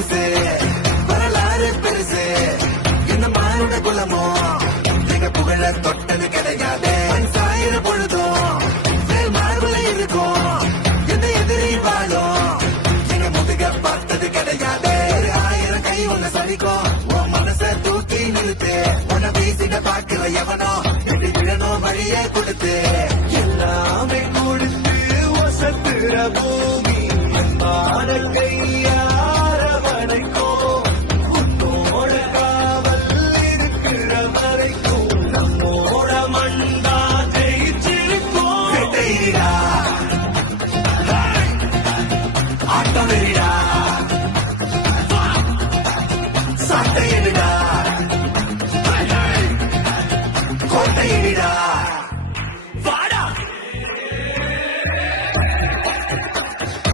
புதுசு வரலாறு பெருசு இந்த மானுட குலமோ எங்க புகழ தொட்டது கிடையாது சாயிர பொழுதும் மார்புல இருக்கும் எந்த எதிரி வாழும் எங்க முதுக பார்த்தது கிடையாது 1000 கை ஒண்ணு சரிக்கும் உன் மனச தூக்கி நிறுத்து உன்னை பேசிட பாக்குற எவனோ எட்டு விழணும் வழியே கொடுத்து எல்லாமே கொடுத்து ஒசத்துற பூமி அன்பான கையார வரைக்கும் உன்னோட காவல் இருக்கிற வரைக்கும் நம்மோட மண்டா ஜெயிச்சிருக்கும் ஆட்டம் வெறிடா